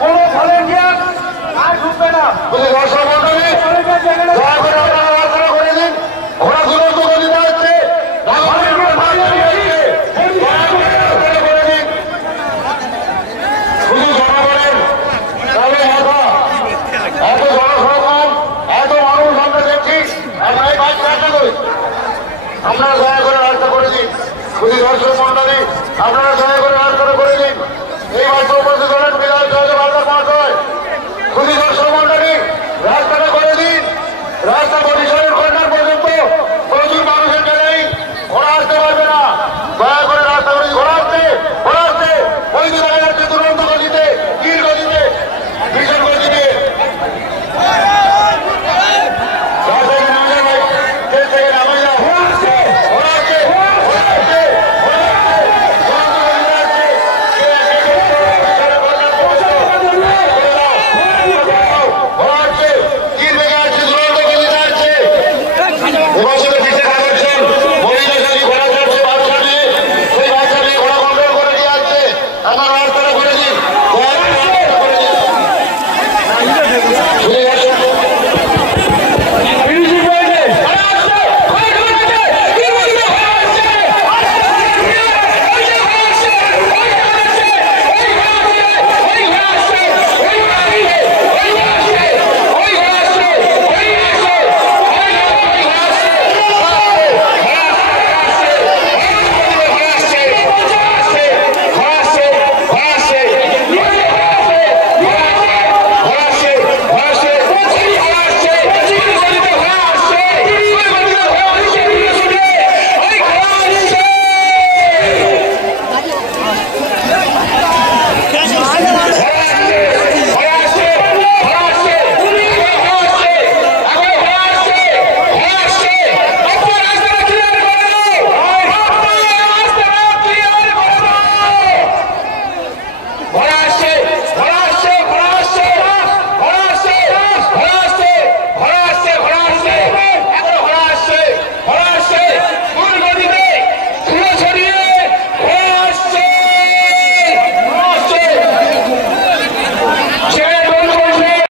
কোনো ভলেন্টিয়ার আর ঢুকবে না। দর্শক মন্ডলী দয়া করে আপনারা রাস্তা করে দিন। ঘোরাঘুরো তো গতি দেওয়া হচ্ছে, শুধু জনগণের তবে কথা। এত জনসমাগম, এত মানুষ আমরা দেখছি, আমরা এই বাইক রাস্তা করি। আপনারা দয়া করে রাস্তা করে দিন। শুধু দর্শক মন্ডলী আপনারা দয়া করে